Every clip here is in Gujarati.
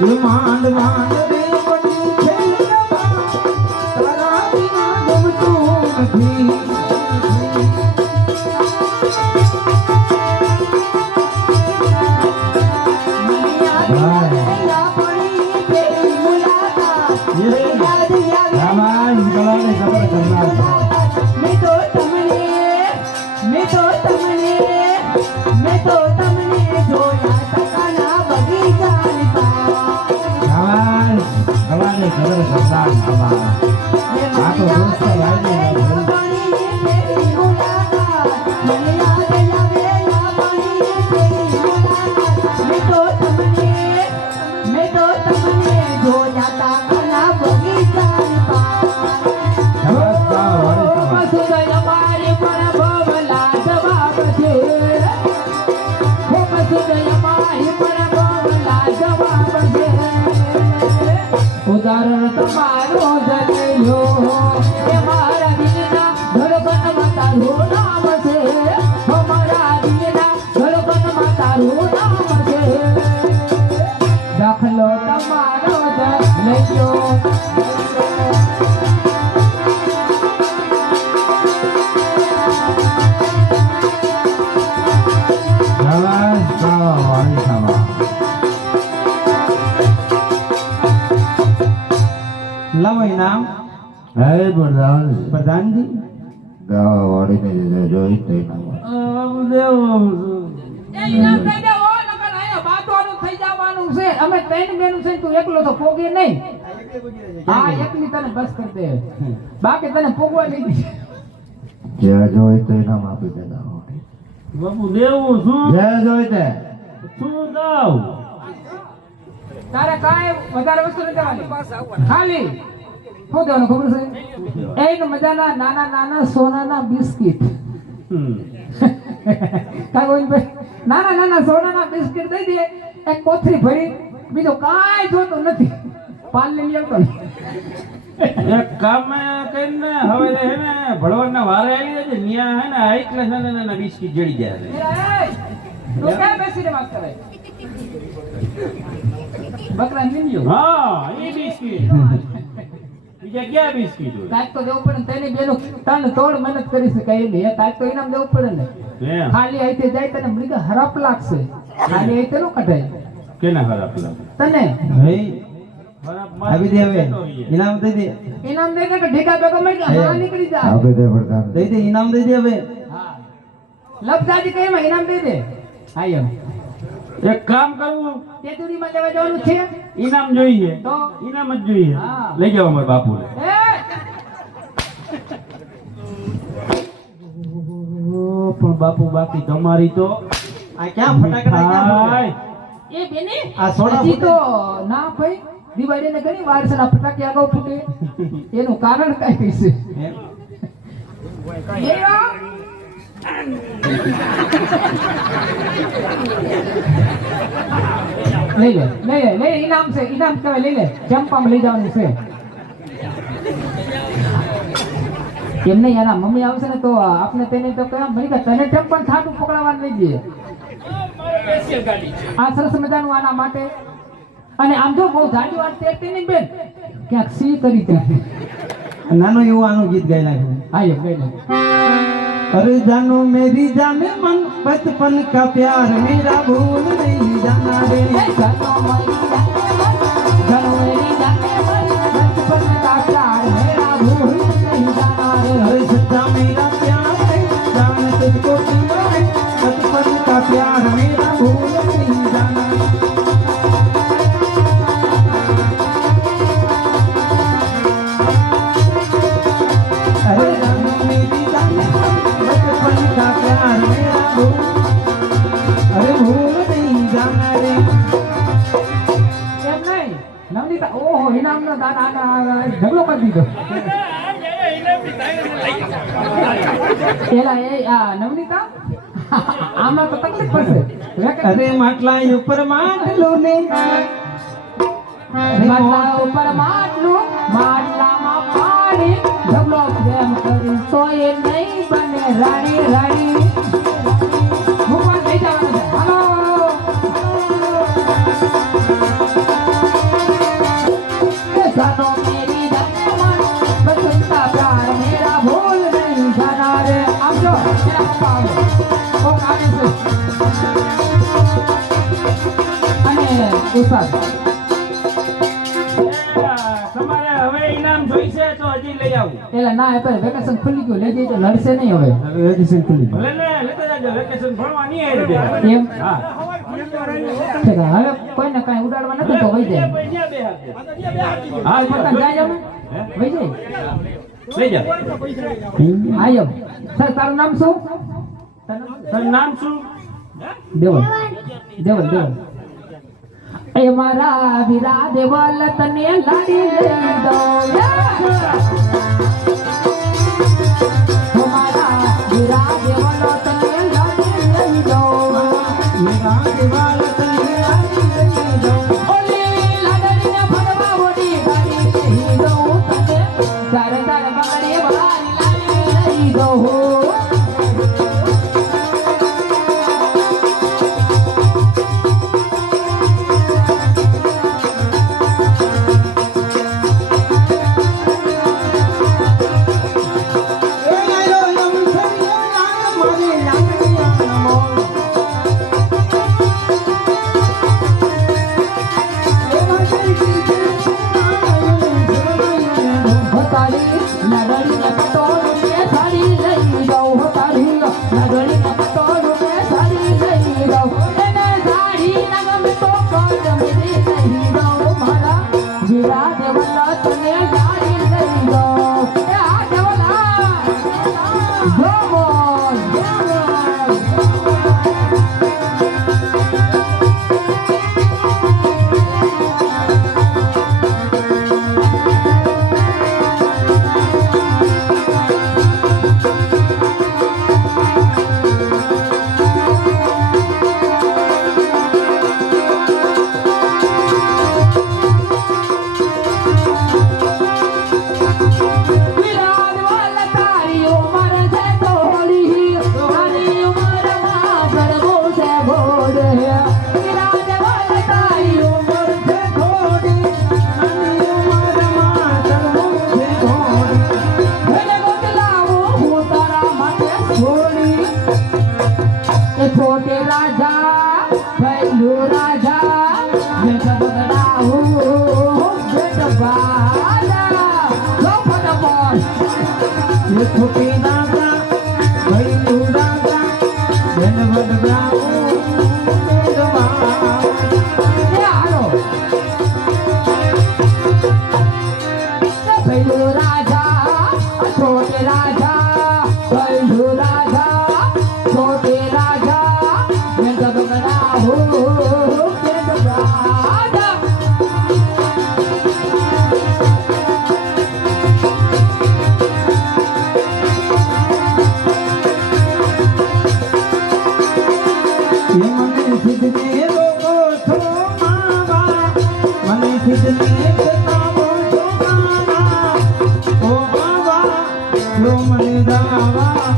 માંડ માંડ રે પડી છે તારા વિના ગમતું નથી ઉદાહરણ તમારો જલ્યો એ મારા દિલના ધડકનમાં તારું નામ છે મારા દિલના ધડકનમાં તારું નામ છે દાખલો તમારો જલ્યો લાવો ઇનામ હે પ્રધાનજી ગાવા વાળીને જોઈ તો ઇનામ થઈ જવાનું છે અમે ત્રણ બેનું છે તું એકલો તો પોગે નહીં હા એકલી તને બસ કરી દે બાકી તને પોગવા નહીં જ્યાં જોઈ તો ઇનામ આપી દેતા બાપુ દેવું શું જ્યાં જોઈ તે શું દાવ તારે કાંઈ વધારે વસ્તુ નથી દેવાની ખાલી શું દેવાનું ખબર છે એક મજાના નાના નાના સોનાના બિસ્કિટ નાના નાના સોનાના બિસ્કિટ દઈ દે એક કોથળી ભરી બીજું કાંઈ જોતું નથી પાલ લઈ આવતો એક કામ કરીને હવે હે ને ભળવાના વારે આવી જાય નિયા હે ને હાઈ ક્લાસ ના બિસ્કિટ જડી જાય તું ક્યાં બેસીને વાત કરે બકરા નીમ્યો હા એ બિસ્કિટ બીજા ક્યાં બિસ્કિટ હોય તાક તો દેવું પડે તેની બેનો તન તોડ મહેનત કરી શકાય નહીં એ તાક તો ઇનામ દેવું પડે ને ખાલી આઈતે જાય તને મૃગ હરાપ લાગશે ખાલી આઈતે નો કઢાય કેના હરાપ લાગે તને ભાઈ હરાપ માં આવી દે હવે ઇનામ દઈ દે ઇનામ દે કે ઢીકા બેગો મળી હા નીકળી જા આપી દે પ્રધાન દઈ દે ઇનામ દઈ દે હવે હા લફજાજી કહે માં ઇનામ દઈ દે હા એમ એક કામ કરવું તેજુરીમાં લેવા જવાનું છે ઇનામ જોઈએ તો ઇનામ જ જોઈએ હા. લઈ જાવ અમારા બાપુને પણ બાપુ બાકી તમારી તો આ ક્યાં ફટાકડા ક્યાં એ બેની આ સોડા હજી તો ના ભાઈ દિવાળીને ઘણી વાર છે ના ફટાકી અગાઉ ફૂટે એનું કારણ કઈ કઈ છે લઈ લે ઇનામ છે ઇનામ કહેવાય લઈ લે ચંપામાં લઈ જવાનું છે એમ નહીં એના મમ્મી આવશે ને તો આપને તેને તો કહેવા મળી ગયા તને ચંપન થાટું પકડાવવાનું નહીં દે આ સરસ મજાનું આના માટે અને આમ જો બહુ જાડી વાત તેડતી નહીં બેન ક્યાંક સી કરી ત્યાં નાનો એવું આનું ગીત ગાઈ નાખ્યું હા એમ ગઈ લે अरे जानो मेरी जाने मन बचपन का प्यार मेरा भूल नहीं जाना रे जानो मेरी जाने मन बचपन का प्यार मेरा भूल नहीं जाना रे अरे सच्चा मेरा प्यार है जान तुझको जीना है बचपन का प्यार मेरा भूल नहीं जाना अरे जानो मेरी जाने मन बचपन का प्यार मेरा भूल अरे भूल नहीं जाना रे એમ નહીં નવનીતા ઓહો ઇનામનો દાદા ઢગલો કરી દીધો એલા એ આ નવનીતા આમાં તો તકલીફ પડશે अरे માટલા ઉપર માટલું ને માટલા ઉપર માટલું માટલામાં પાણી ઢગલો પ્રેમ કરી તો એ નહીં બને રાણી રાણી મૂકવા થઈ જવાનું છે હાલો કોક આવે છે અને ઉસ્તાદ તમારે હવે ઇનામ જોઈશે તો હજી લઈ આવું. એલા ના અત્યારે વેકેશન ખુલી ગયું લઈ જઈ તો લડશે નહીં હવે વેકેશન ખુલી ગયું ભલે ને લેતા જાજો, વેકેશન ભણવા નહીં આવી બે. એમ હા ઠીક છે. હવે કોઈને કાંઈ ઉડાડવા નથી તો વહી જાય હા પતંગ જાય અમે વહી જાય લઈ જાઓ. આયમ સર તારું નામ શું તારું નામ શું? દેવલ દેવલ દેવલ એ મારા વીરા દેવલ તને લાડી લઈ દઉં ઓ મારા વીરા દેવલ તને લાડી લઈ દઉં વીરા દેવલ તને લાડી લઈ દઉં. ઓલી લાડણીને ફરવા ઓડી ગાડી લઈ દઉં તને તારે તારે બગડી બગાડી લાડી લઈ દઉં એ આયો નમસરિયો ના મારી લાકડીયા મોલ. એ મારી દીકરી સોનાયું હોતાલી નગરીને પટોળું કે સાડી લઈ દઉં હોતાલી નગરીને પટોળું કે સાડી લઈ દઉં એને સાડી ના ગમે તો પગમડી લઈ દઉં મારા વીરા દેવલા તને ગાડી લઈ દઉં એ આ દેવલા ગોમોલ વીરા દેવલા તારી ઉમર છે થોડી તારી ઉમરમાં ગરબો છે ભોળ વીરા દેવલા તારી ઉમર છે થોડી નાની ઉંમરમાં તરવું છે ઘોડી. ભલે ગોતલાવો હું તારા માટે છોડી એ છોટે રાજા પહેલો રાજા મેં બગડાવું બેટ બાલા લો ફટાફટ એ છોટી દાદા ભૈલું દાદા બેન વડગાવું બેડવા. એ હાલો પહેલો રાજા છોટે રાજા પહેલો રાજા છોટે રાજા મેં બગડાવું બેટ બાલા એ મને સિદ્ધને રોકો છો માવા, મને સિદ્ધને બતાવો છો માવા. ઓ માવા, લો મને દાવા.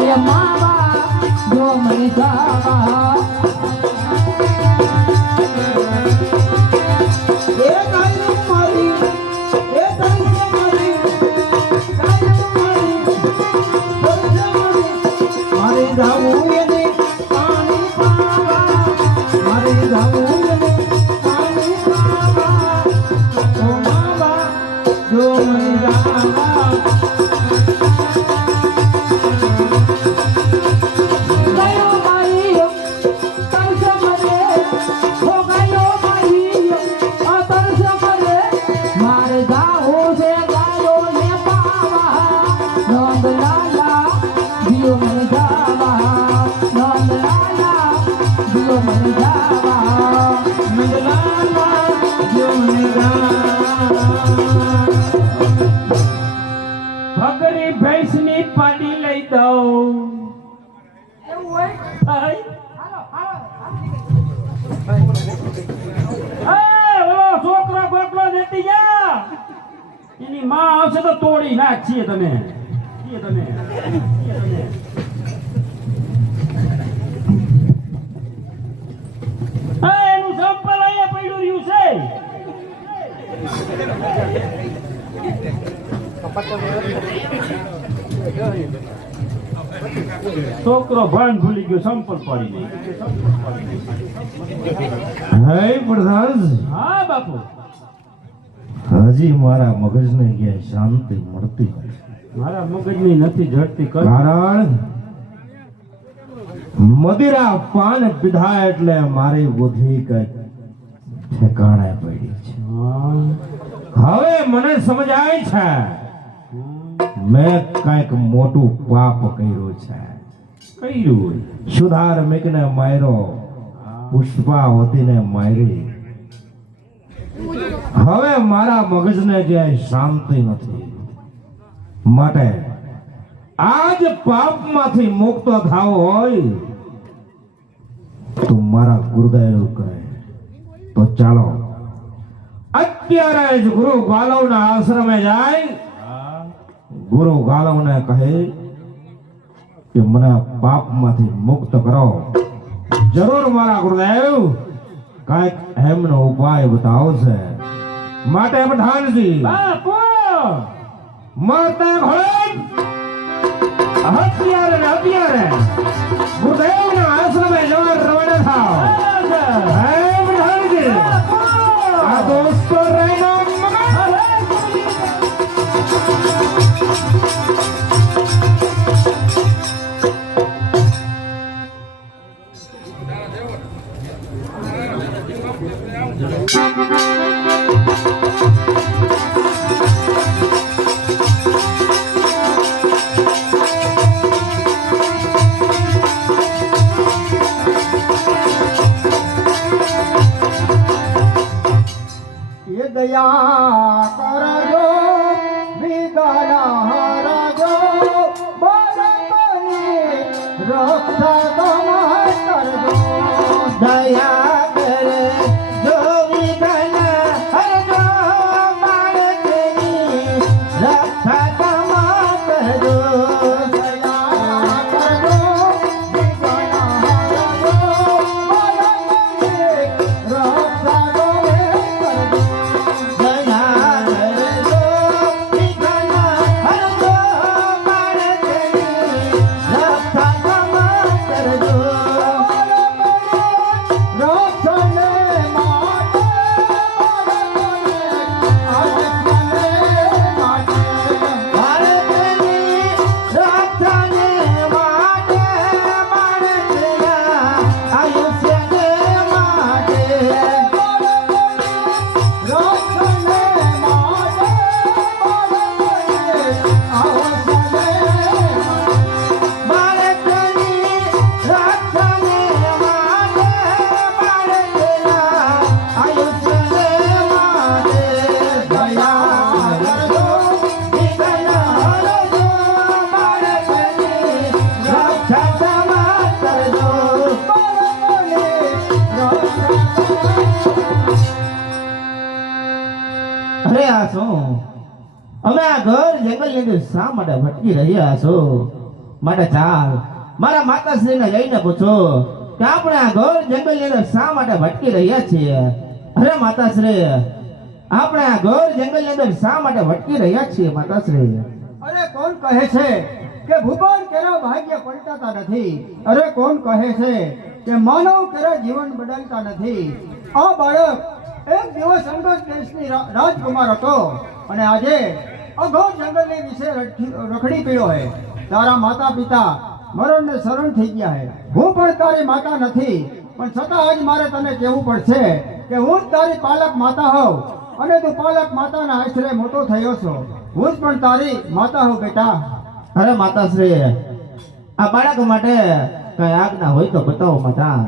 એ માવા જો મને ગાવા એ ગાયું મારી, એ તરસે મારી, ગાયું મારી, તરસે મારી. મારે જાવું એને પાણી પાવા, મારે જાવું એને પાણી પાવા. ઓ માવા, જો મને દાવા. ગયો મારી તરસ મરે હો ગયો મારી આ તરસ મરે મારે જાઓ છે ગાયો ને પાવા નંદ લાલા દિયો મને જાવા નંદ લાલા દિયો મને જાવા નંદલાલા, જો મને દાવા. ભગરી ભેંસની પાડી લઈ દઉં. ભાઈ. એ, ઓલો છોકરો ગોટલો દેતી જા. એની માં આવશે તો તોડી નાખીએ તમે. એનું ચંપલ અહીંયા પડ્યું રહ્યું છે. છોકરો ભાન ભૂલી ગયો સંપલ પડી ગઈ હે પ્રધાન હા બાપુ હજી મારા મગજને ક્યાંય શાંતિ મળતી નથી. મારા મગજની નથી જડતી કઈ કારણ મદિરા પાન પીધા એટલે મારી બુદ્ધિ કઈ ઠેકાણે પડી છે. હવે મને સમજાય છે મેં કઈક મોટું પાપ કર્યું છે. કર્યું સુધાર મેકને માર્યો, પુષ્પાવતીને મારી. હવે મારા મગજને ક્યાંય શાંતિ નથી. માટે આજ પાપમાંથી મુક્ત થાવ હોય તો મારા ગુરુદેવ કહે તો ચાલો અત્યારે જ ગુરુ ગાલવના આશ્રમે જાય. ગુરુ ગાલવને કહે કે મને પાપમાંથી મુક્ત કરો. જરૂર મારા ગુરુદેવ કઈક એમનો ઉપાય બતાવશે. માટે પઠાણજી બાપુ માતા ઘોડે અત્યારે ગુરુદેવના આશ્રમે જવા રવાના થાવ. હે પઠાણજી આ દોસ્તો રહેનો દયા કરજો વિગના હરજો બળબની રક્ષા તમે કરજો. દયા કરે જો વિગના હરજો બાળકની રક્ષા તમે કરજો. દયા કરજો વિગના હરજો બળબની રક્ષા તમે કરજો. અરે આ શું અમે આ ઘર જંગલની અંદર શા માટે ભટકી રહ્યા છો? માટે ચાલ મારા માતાશ્રીને જઈને પૂછો કે આપણે આ ઘર જંગલની અંદર શા માટે ભટકી રહ્યા છીએ. અરે માતાશ્રી આપણે આ ઘર જંગલની અંદર શા માટે ભટકી રહ્યા છીએ માતાશ્રી? અરે કોણ કહે છે કે ભૂગોળ કેરા ભાગ્ય પલટાતા નથી? અરે કોણ કહે છે કે માનવ કેરા જીવન બદલતા નથી? આ બાળક એક દિવસ અંગદ દેશની રાજકુમાર હતો અને આજે અઘોર જંગલની વિશે રખડી પડ્યો હે. તારા માતા પિતા મરણને શરણ થઈ ગયા હે. હું પણ તારી માતા નથી, પણ છતાં આજ મારે તને કહેવું પડશે કે હું જ તારી પાલક માતા હોઉં અને તું પાલક માતાના આશરે મોટો થયો છો. હું જ પણ તારી માતા હોઉં બેટા. અરે માતાશ્રી આ બાળક માટે કઈ આજ્ઞા હોય તો બતાવો માતા.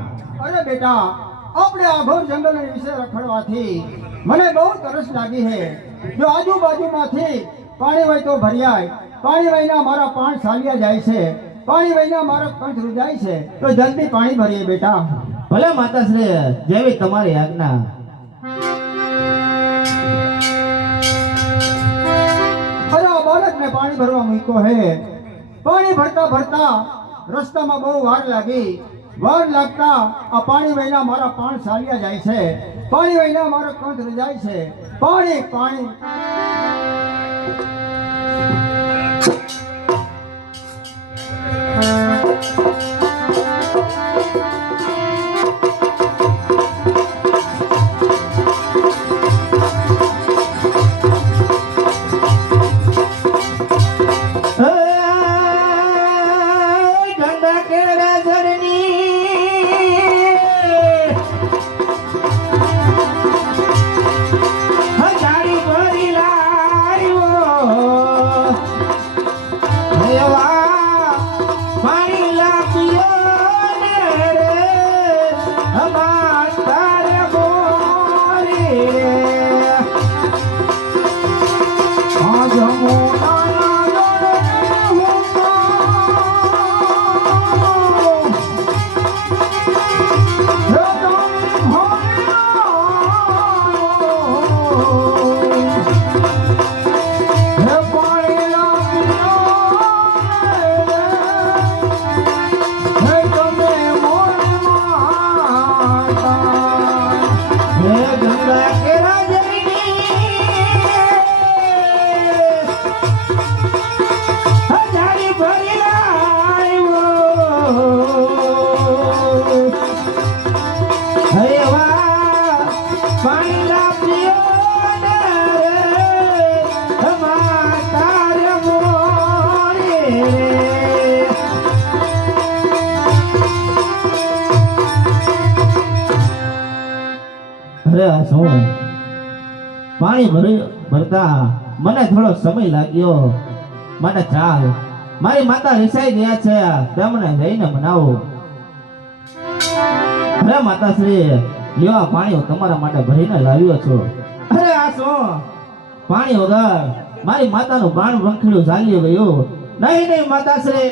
અરે બેટા આપણે આ ઘોર જંગલ વિશે રખડવાથી મને બહુ તરસ લાગી છે. જો આજુબાજુમાંથી પાણી વહી તો ભર્યાય, પાણી વહીના મારા પાણ સાલિયા જાય છે, પાણી વહીના મારા કંઠ રૂજાય છે, તો જલ્દી પાણી ભરીએ બેટા. ભલે માતાશ્રી જેવી તમારી આજ્ઞા. અરે આ બાળકને પાણી ભરવા મૂક્યો હે. પાણી ભરતા ભરતા રસ્તામાં બહુ વાર લાગી. વાર લાગતા આ પાણી વહીના મારા પાણ સાલિયા જાય છે, પાણી વહીના મારો કંઠ રૂજાય છે. પાણી પાણી છું. પાણી ભરતા મને થોડો સમય લાગ્યો, માટે ચાલ મારી માતા રિસાઈ ગયા છે, તેમને જઈને મનાવો. અરે માતાશ્રી, લ્યો આ પાણી હું તમારા માટે ભરીને લાવ્યો છું. અરે આ શું પાણી વગર મારી માતાનું બાણ વંખડ્યું ચાલ્યું ગયું. નહીં નહીં માતાશ્રી.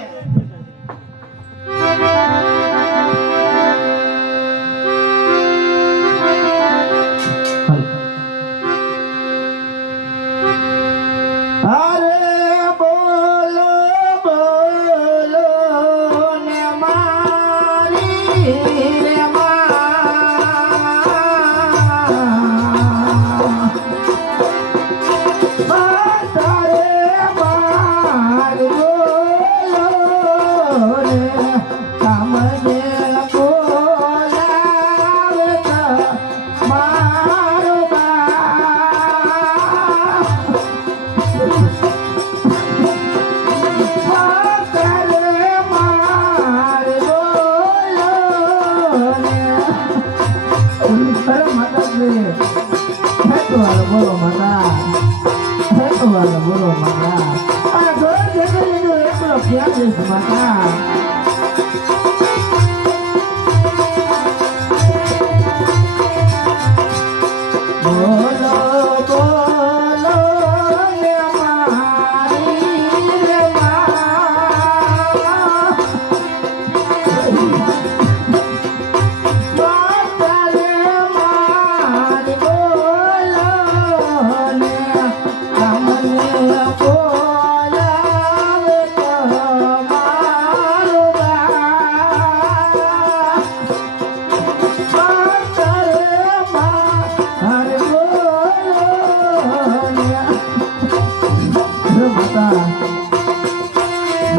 અરે બોલો બોલો ને મારી રે બોલો માતા, બોલો માતા. આ ઘર જગતનો એકલો ક્યાં જઈશ માતા? બોલો બોલો ને મારી રે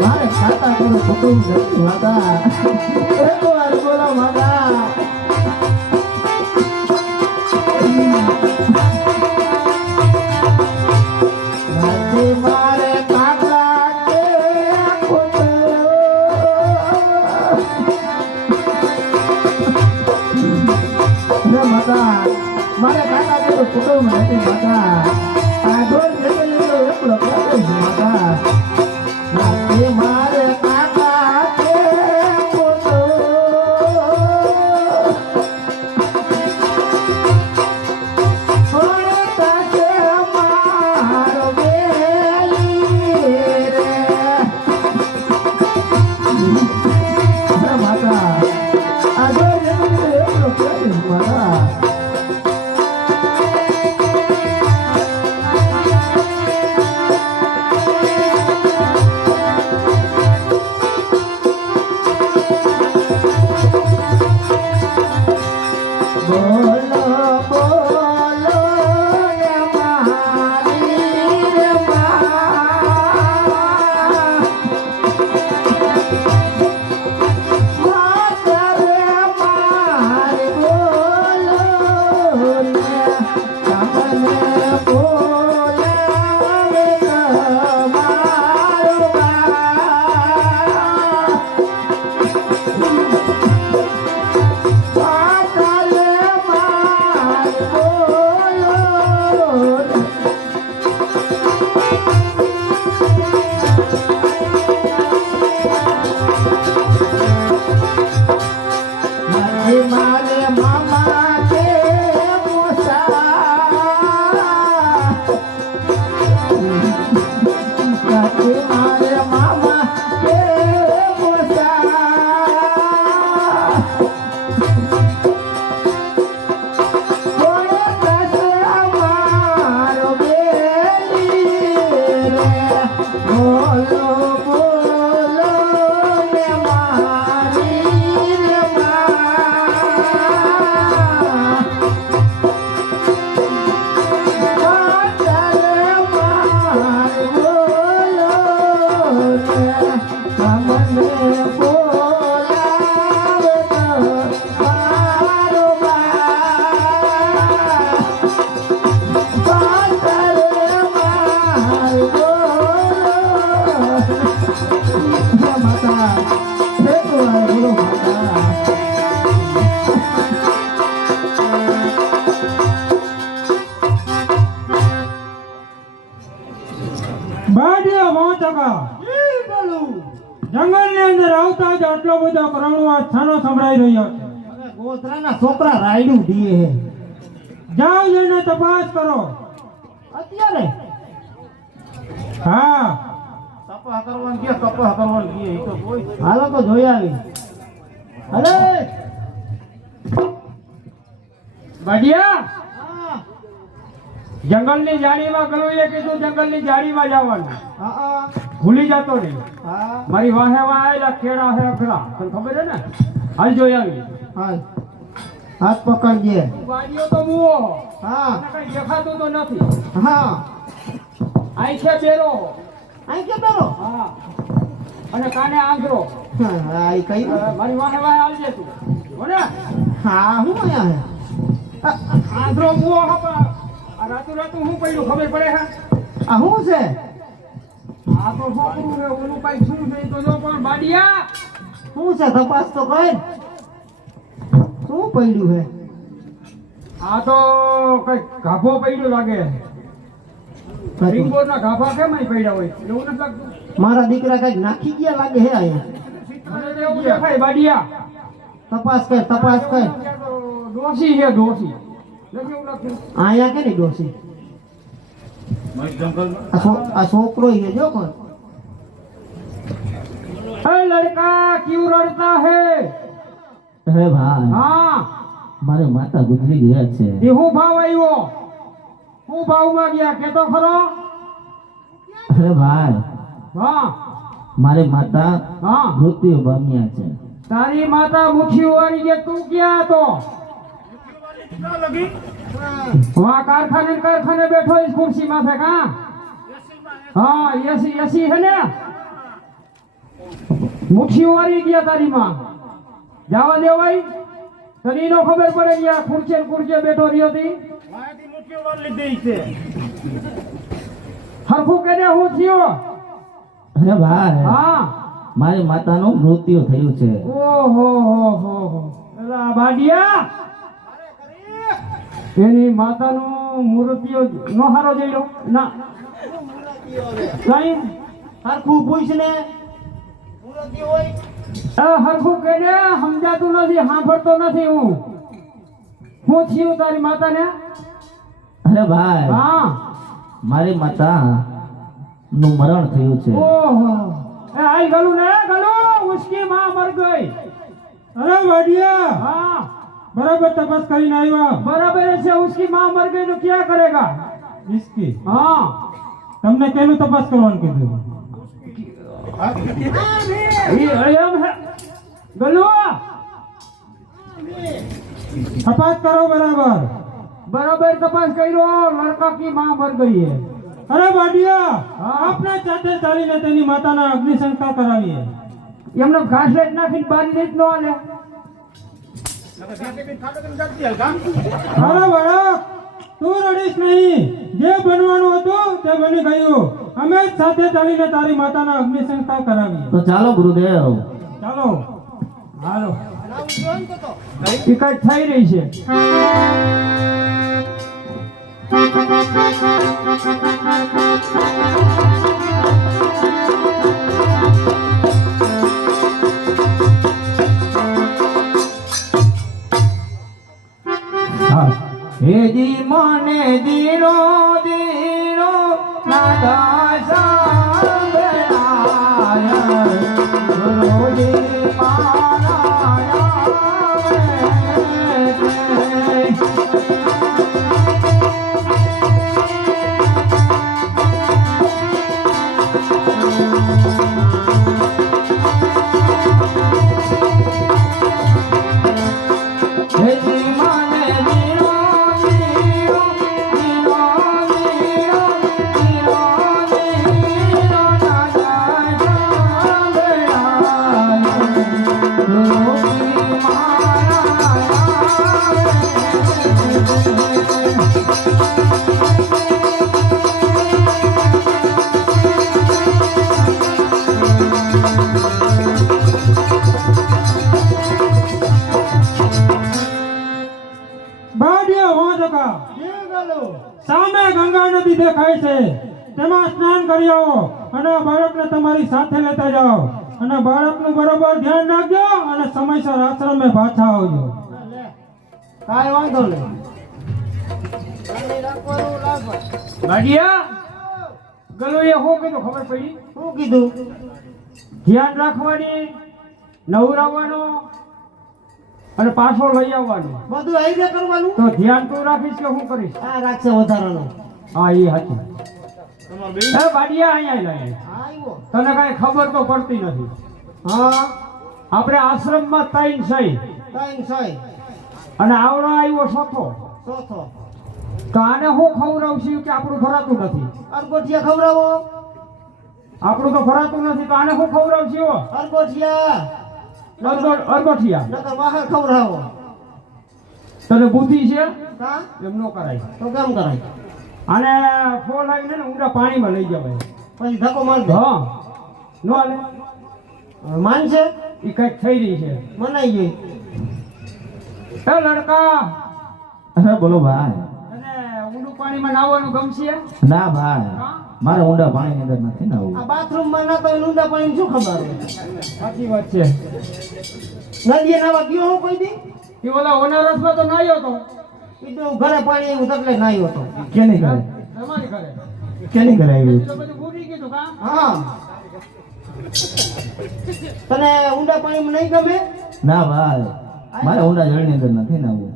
મારે ખાતા કરું કુટુંબ નથી માતા. એક વાર બોલો માતા. મારે કાકા કે માતા, મારે કાકા કે કુટુંબ નથી માતા. આ ઘર જગતનો એકલો ક્યાં જઈશ માતા? મારે કાકા કે બાડિયા વાંચકા ઈ ગલું જંગલની અંદર આવતા જ આટલો બધો કરણવા છાનો સંભળાઈ રહ્યો છે. અરે ગોત્રાના છોકરા રાયડું દીએ હે જાઓ જઈને તપાસ કરો. અત્યારે હા તપાસ કરવાનું કે તપાસ કરવાનું કે એ તો કોઈ હાલો તો જોઈ આવી. અરે બાડિયા હા જંગલની જાળીમાં ગલુએ કીધું જંગલની જાળીમાં જવાનું હા ભૂલી જતો નહીં. હા મારી વાહે વાહ આયેલા ખેડા હે અઘરા તને ખબર છે ને હાલ જોઈ આવી. હા હાથ પકડજે. બાડિયો તો મુવો હા કઈ દેખાતું તો નથી. હા આઈ છે બેરો આઈ કે બેરો હા અને કાને આંધળો. હા ઈ કઈ મારી વાહે વાહ આવજે તું બોલે હા હું આયા હે આંધળો મુવો હપા આ રાતું રાતું હું પડ્યું ખબર પડે હે. આ હું છે આ તો છોકરું છે ઓલું કઈ શું છે ઈ તો જો પણ બાડિયા શું છે તપાસ તો કર. શું પડ્યું હે આ તો કઈ ગાભો પડ્યો લાગે. રીંગોળના ગાભા કેમ અહીં પડ્યા હોય એવું નથી લાગતું? મારા દીકરા કઈક નાખી ગયા લાગે હે અહીંયા. મને તો એવું દેખાય બાડિયા. તપાસ કર તપાસ કર. ડોસી છે ડોસી નથી એવું લાગતું? અહીંયા કે નહીં ડોસી આ છોકરો ઈ હે જો કોણ ए लड़का क्यों रड़ता है? અરે ભાઈ हाँ મારે માતા ગુજરી ગયા છે. ये હું ભાવ આવ્યો હું ભાવમાં ગયા કેતો ખરો? અરે ભાઈ હા મારે માતા હા મૃત્યુ પામ્યા છે. તારી માતા મુઠ્ઠી વાળી છે તું ક્યાં હતો? वहाँ कारखाने बैठो इस कुर्सी माथे का हाँ एसी एसी है ना मुठ्ठी वाली गया तारी माँ जावा दे भाई तनी नो खबर पड़े गया कुर्चे बैठो रही थी हरखू कहने हूँ थियो અરે ભાઈ हाँ મારી માતાનું મૃત્યુ થયું છે. ઓહો હો એલા બાડિયા એની માતાનું મૂર્તિઓ નો હારો જઈલો ના કઈ હરખું પૂછ ને હરખું કહીને સમજાતું નથી સાંભળતો નથી હું થયું તારી માતાને? અરે ભાઈ હા મારી માતા નું મરણ થયું છે. ઓહો એ આઈ ગલું ને ગલું ઉસકી માં મર ગઈ. અરે વાડિયા हाँ બરાબર તપાસ કરીને આવ્યા. बराबर है उसकी माँ मर गई तो क्या करेगा? इसकी हाँ તમને કેનું તપાસ કરવાનું કીધું? ये हम है गलू તપાસ કરો બરાબર. बराबर तपास करो लड़का की माँ मर गई है. અરે વાડિયા હા. આપણે સાથે ચાલીને તેની માતાના અગ્નિ સંસ્કાર કરાવીએ. એમને ઘાસ લેટ નાખીને બારી રીત નો આલે. અરે બાળક તું રડીશ નહીં. જે બનવાનું હતું તે બની ગયું. અમે જ સાથે ચાલીને તારી માતાના અગ્નિ સંસ્કાર કરાવીએ. તો ચાલો ગુરુદેવ. ચાલો હાલો એ કઈ થઈ રહી છે. હેજી મને દીનો દીનો નાદા સાંભળાય ગુરુજી મારા હેજી મને દીનો દીનો દીનો દીનો દીનો દીનો નાદા સાંભળાય ગુરુજી મારા બાડિયા વાંચકા સામે ગંગા નદી દેખાય છે. તેમાં સ્નાન કરી આવો અને આ બાળકને તમારી સાથે લેતા જાઓ અને બાળકનું બરોબર ધ્યાન રાખજો અને સમયસર આશ્રમે પાછા આવજો. કાંઈ વાંધો નહીં. ભાડિયા ગલુએ શું કીધું ખબર પડી? શું કીધું? ધ્યાન રાખવાની, નવરાવવાનો અને પાછો લઈ આવવાનો. બધું આવી રીતે કરવાનું? તો ધ્યાન તું રાખીશ કે હું કરીશ? આ રાખશે વધારાનો. હા એ હતું. હે ભાડિયા અહીંયા લઈ આવ્યો. તને કાંઈ ખબર તો પડતી નથી. હા આપણે આશ્રમમાં 3 છે ત્રણ છે. અને આવડો આવ્યો ચોથો. ચોથો તો આને હું ખવડાવશું કે આપણું ભરાતું નથી? અરગોઠિયા ખવડાવો. આપણું તો ભરાતું નથી તો આને હું ખવડાવશું? અરગોઠિયા અરગોઠિયા. નકર વાહર ખવડાવો. તને બુદ્ધિ છે? હા એમ ન કરાય. તો કેમ કરાય? આને ફોન આવીને ને ઊંડા પાણીમાં લઈ જવાય. પછી ધક્કો માર દે. હા નો હાલે. માનશે? એ કઈક થઈ રહી છે. મનાઈ ગઈ. હે લડકા, અરે બોલો ભાઈ. તને ઊંડું પાણીમાં નાહવાનું ગમશે? ના ભાઈ, મારે ઊંડા પાણીની અંદર નથી નાવું. આ બાથરૂમમાં ના તો ઊંડા પાણી શું ખબર હોય? સાચી વાત છે. નદીએ નાવા ગયો હું કોઈ દી? એ ઓલા ઓનારસમાં તો નાહ્યો તો. કીધું ઘરે પાણી આવ્યું એટલે નાહ્યો હતો. કેની કરે? તમારી ઘરે કેની કરે આવ્યું? તો બધું ભૂલી ગયું કા? હા તને ઊંડા પાણીમાં નહીં ગમે? ના ભાઈ, મારે ઊંડા જળની અંદર નથી નાવું.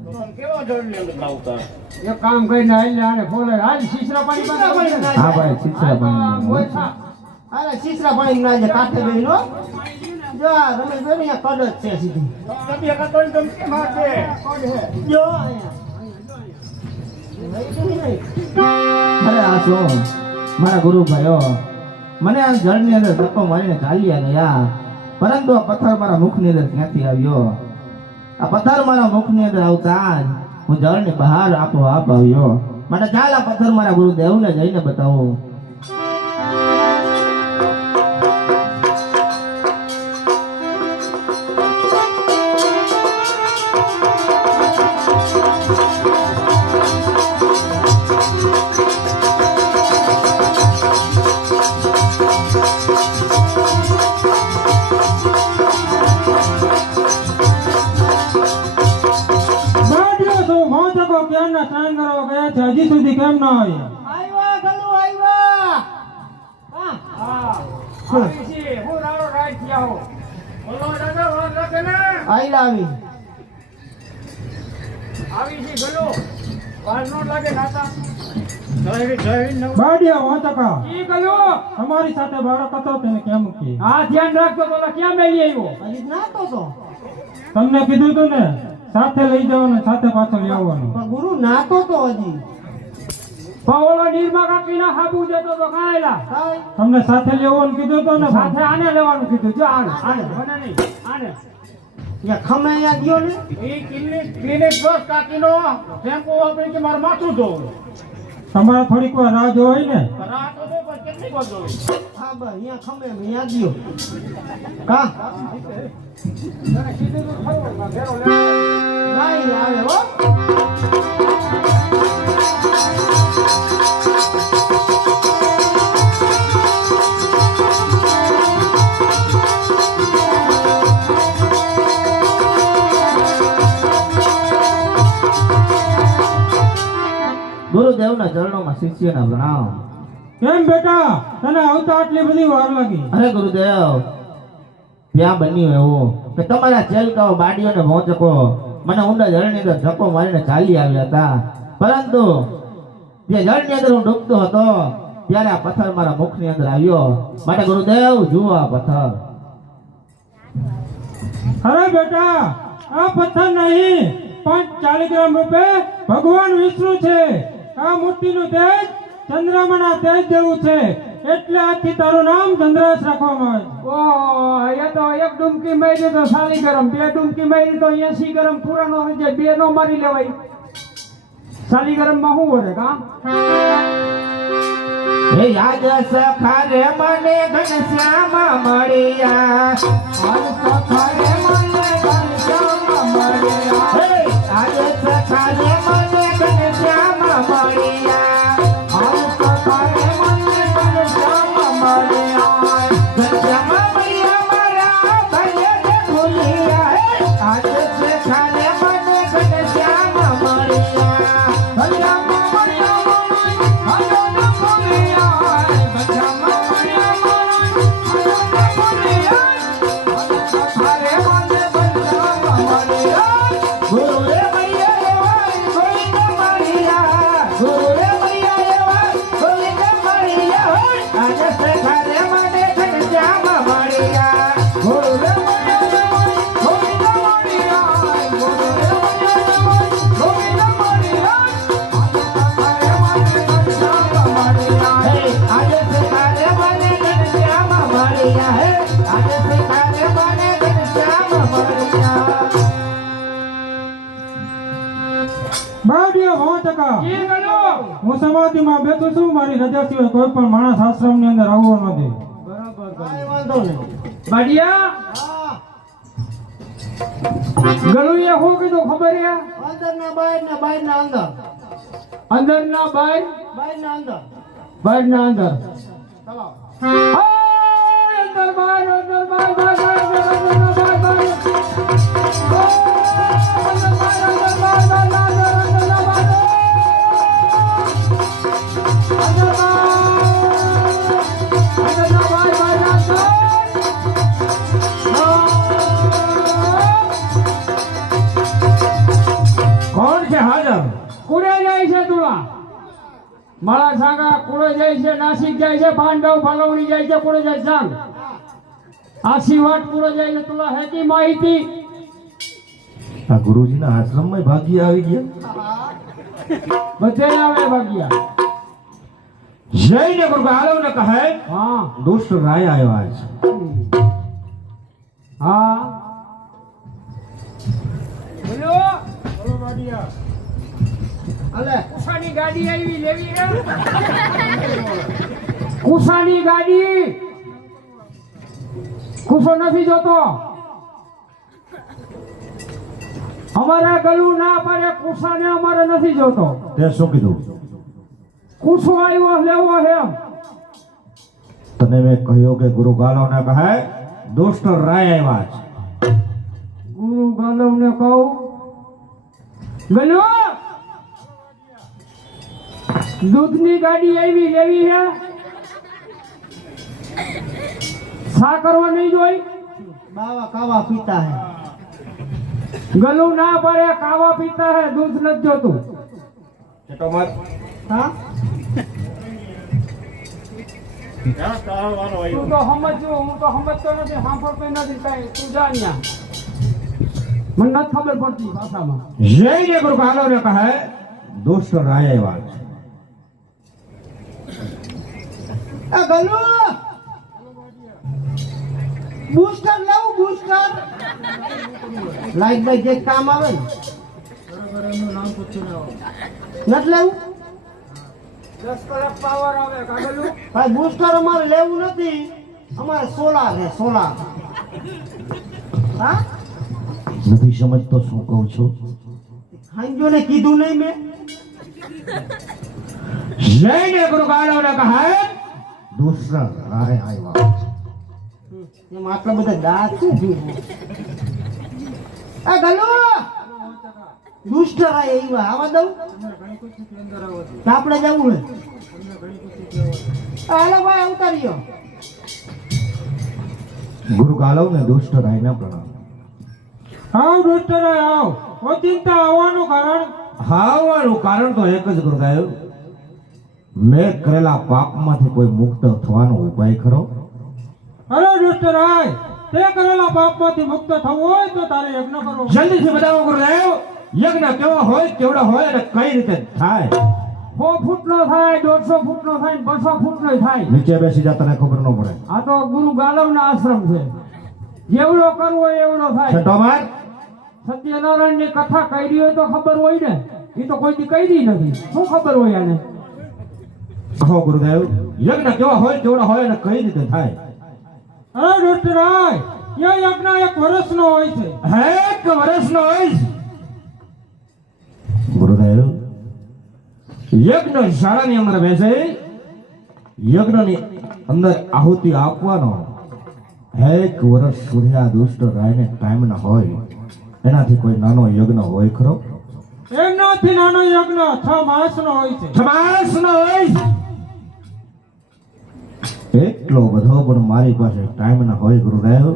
એક કામ કરીને હાલ આને ફોલે હાલ શીશરા પાણી શીશરા પાણી માં. હા ભાઈ, શીશરા પાણી. અરે શીશરા પાણી ના છે કાંઠે બેહીનો. જો આ રમેશભાઈ અહીંયા કડ જ છે સીધી. જો અહીંયા અરે આ શું મારા ગુરુભાઈઓ, મને આ જળની અંદર ધક્કો મારીને ચાલ્યા ગયા, પરંતુ આ પથ્થર મારા મુખની અંદર ક્યાંથી આવ્યો? આ પથ્થર મારા મુખની અંદર આવતા જ હું જળની બહાર આપોઆપ આવ્યો. માટે ચાલ આ પથ્થર મારા ગુરુદેવને જઈને બતાવું. બાળ્યો તો વાંચકો ક્યારના સ્નાન કરવા ગયા છે, હજી સુધી કેમ ના આવ્યા? આવ્યા ગલુ આવ્યા. હા હા આવી છે. હું રાડો રાડ થયા હો. બોલો દાદા વાત રાખે ને. આઈલા આવી. આવી છે ગલો. વાર નો લાગે નાતા. બાળ્યા વાંચકા, ઈ ગલો. તમારી સાથે બાળક હતો તેને કેમ કે? આ ધ્યાન રાખતો તો ક્યાં મેલી આવ્યો? હજી નાતો તો. તમને કીધું તું ને સાથે લઈ જવાનું, સાથે પાછળ આવવાનું. પણ ગુરુ નાતો તો હજી. પણ ઓલો નીરમાં કાકીના હાબુ દેતો તો કાંઈલા. કાંઈ તમને સાથે લેવાનું કીધું તું ને. સાથે આને લેવાનું કીધું. જો આને આને મને નહીં આને. યા ખમે અહીંયા ગયો ને. ઈ ક્લિનિક બસ કાકીનો ટેમ્પો વાપરી કે મારું માથું ધોવું. તમારે થોડીક વાર રાહ જોવાય ને. રાત તો પણ કેટલી વાર ધોવું. હા બસ અહીંયા ખમે અહીંયા ગયો. કા તને કીધું તો ખરું ને ઘેરો લે. નહીં આવે હો. ગુરુદેવના ચરણોમાં શિષ્યના પ્રણામ. કેમ બેટા, તને આવતા આટલી બધી વાર લાગી? અરે ગુરુદેવ, ત્યાં બન્યું એવું કે તમારા ચેલકાઓ બાડીઓને ભોંચકો મને ઊંડા જળની અંદર ધક્કો મારીને ચાલી આવ્યા હતા, પરંતુ જે જળની અંદર હું ડૂબતો હતો ત્યારે આ પથ્થર મારા મુખની અંદર આવ્યો. માટે ગુરુદેવ જુઓ આ પથ્થર. અરે બેટા, આ પથ્થર નહીં પણ 40 ગ્રામ રૂપે ભગવાન વિષ્ણુ છે. આ મૂર્તિનું તેજ ચંદ્રમાના તેજ જેવું છે, એટલે આથી તારું નામ ચંદ્રાસ રાખવામાં આવે છે. ઓહ, એ તો એક ડૂમકી મારી તો સાલી ગરમ, 2 ડૂમકી મારી તો 80 ગરમ પૂરાનો હોય છે. 2 નો મારી લેવાય. સાલી ગરમ માં શું હોય કા? હે યાદ સખા રે મને ઘનશ્યામ મળ્યા, હાલ સખા રે મને ઘનશ્યામ મળ્યા. હે યાદ સખા રે મને ઘનશ્યામ મળ્યા, હાલ સખા રે મને બાડિયા 100%. ઈ ગયો હું સમાધિમાં બેઠો છું, મારી રજા સિવાય કોઈ પણ માણસ આશ્રમની અંદર આવવો નથી. કાંઈ વાંધો નહીં. બાડિયા હા, ગલુએ શું કીધું ખબર હે? અંદરના બહાર ને બહારના અંદર. અંદરના બહાર, બહારના અંદર. બહારના અંદર. ચલો. હાય, અંદર બહાર, અંદર બહાર, બહાર, બહાર, અંદર, અંદર, બહાર, બહાર. ઓય, અંદર બહાર, અંદર બહાર, બહાર, બહાર, અંદર, અંદર, બહાર. અંદર બહાર, અંદરના બહાર, બહારના અંદર. કોણ છે હાજર? કુડે જાય છે તુલા, મારા સાગા કુડે જાય છે, નાસિક જાય છે, પાંડવ ફાલવણી જાય છે, કુડે જાય સાંગ આસી વાટ કુડે જાય છે. તુલા હેકી માહિતી આ ગુરુજીના આશ્રમમાં ભાગી આવી ગયા. બધે આવે ભાગ્યા. જઈને ગુરુ આલવને કહે હા દુષ્ટ રાય આવ્યા છે. હા બોલો. હાલે. કુસાની ગાડી આવી લેવી રે. કુસાની ગાડી કુસો નથી જોતો. અમારા ગલું ના પડે, કુસાને અમારે નથી જોતો. તે શું કીધું? કુસો આવ્યો લેવો એમ. તને મેં કહ્યું કે ગુરુ ગાલવને કહે દુષ્ટ રાય આવ્યા છે. ગુરુ ગાલવ ને કહું, ગલો દૂધની ગાડી આવી લેવી હે. સા કરવા નહીં જોઈ. બાવા કાવા પીતા હે. ગલું ના પડે, કાવા પીતા હે, દૂધ નથી જોતું. હા, તું તો સમજજો, હું તો સમજતો નથી, સાંભળતો નથી કાંઈ. તું જા ન્યા. મને નથી ખબર પડતી ભાષામાં. જઈને ગુરુ ગાલવને કહે દુષ્ટ રાય આવ્યા છે. આ ગલુ બૂસ્ટર લેવું, બૂસ્ટર લાઈટ બાઈટ જે કામ આવે ને. નથી લેવું 10 કલાક પાવર આવે કાગળું. ભાઈ, બૂસ્ટર અમારે લેવું નથી, અમારે સોલાર છે, સોલાર. હા, નથી સમજતો શું કહું છું? ખાંજો ને કીધું નહીં મેં. જઈને ગુરુ ગાલવને કહે દુષ્ટ રાય આવ્યા છે. એમાં આટલા બધા દાંત છે. આ ગલુ બૂસ્ટર આવ્યા, આવા દઉં તો આપણે જવું હે. હાલો ભાઈ, આવતા રહ્યો. ગુરુ ગાલવને દુષ્ટ રાયના પ્રણામ. આવ ડોક્ટર આવ. ઓચિંતા આવવાનું કારણ? આવવાનું કારણ તો એક જ ગુરુદેવ, મેં કરેલા પાપમાંથી કોઈ મુક્ત થવાનો ઉપાય ખરો? અરે ડોક્ટર આય, તે કરેલા પાપમાંથી મુક્ત થવું હોય તો તારે યજ્ઞ કરવો. જલ્દીથી બતાવો ગુરુદેવ, યજ્ઞ કેવો હોય, કેવડો હોય અને કઈ રીતે થાય. 100 ફૂટનો થાય, 150 ફૂટનો થાય, 200 ફૂટનો થાય. નીચે બેસી જા, તને ખબર ન પડે. આ તો ગુરુ ગાલવના આશ્રમ છે. જેવડો કરવો હોય એવડો થાય. છઠ્ઠો માર. સત્યનારાયણ ની કથા કરી હોય તો ખબર હોય ને, એ તો કોઈથી કરી નથી. શું ખબર હોય આને? કહો ગુરુદેવ, યજ્ઞ કેવા હોય, કેવડા હોય અને કઈ રીતે થાય. અરે ડોક્ટર આય, એ યજ્ઞ 1 વર્ષનો હોય છે. એક વર્ષનો હોય છે. ગુરુદેવ, યજ્ઞ શાળાની અંદર બેસે યજ્ઞની અંદર આહુતિ આપવાનો 1 વર્ષ સુધી આ દુષ્ટ રાયને ટાઈમ ન હોય એનાથી કોઈ નાનો યજ્ઞ હોય ખરો? એમનાથી નાનો યજ્ઞ 6 માસનો હોય છે. 6 માસનો હોય. એટલો બધો પણ મારી પાસે ટાઈમ ન હોય ગુરુદેવ.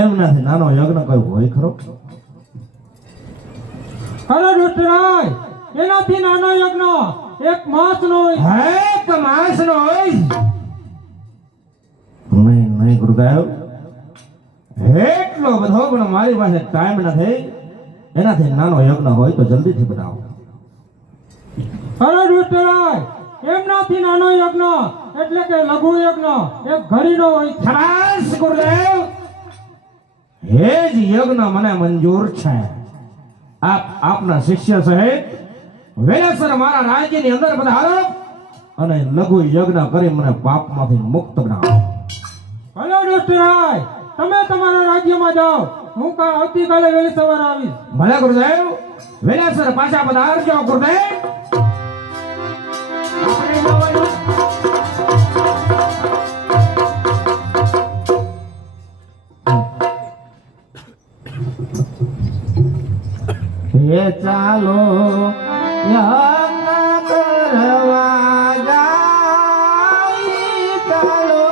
એમનાથી નાનો યજ્ઞ કોઈ હોય ખરો? અરે દુષ્ટરાય, એનાથી નાનો યજ્ઞ 1 માસનો હોય. 1 માસનો હોય. નહીં ગુરુદેવ, એટલો બધો પણ મારી પાસે ટાઈમ નથી. એનાથી નાનો યજ્ઞ હોય તો જલ્દીથી બતાવો. અરે દુષ્ટરાય, એમનાથી નાનો યજ્ઞ એટલે કે લઘુ યજ્ઞ 1 ઘડીનો હોય છે. શાબાશ ગુરુદેવ, એ જ યજ્ઞ મને મંજૂર છે. આપના શિષ્ય સહિત વેલેસર મારા રાજ્યની અંદર પધારો અને લઘુ યજ્ઞ કરી મને પાપમાંથી મુક્ત બનાવો. ભલે દુષ્ટરાય, તમે તમારા રાજ્યમાં જાઓ. હું આવતીકાલે વહેલી સવારે આવીશ. ભલે ગુરુદેવ, વેલેસર પાછા પધારજો ગુરુદેવ. આપણે જવાનું. એ ચાલો યજ્ઞ કરવા જાય, ચાલો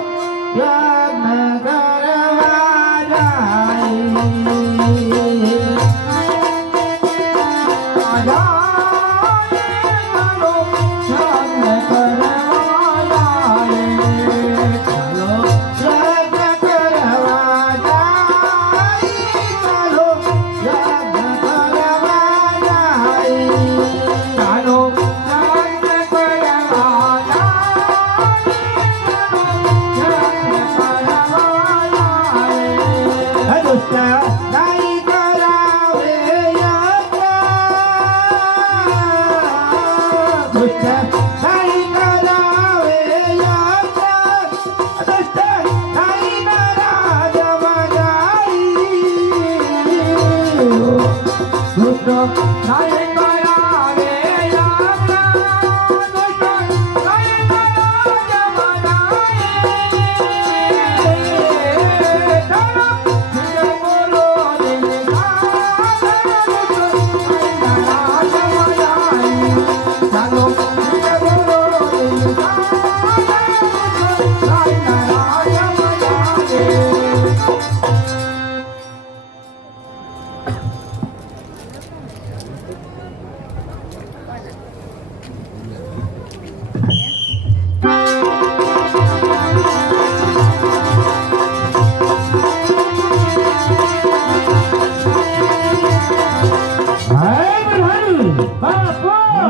યજ્ઞ કરવા જાય.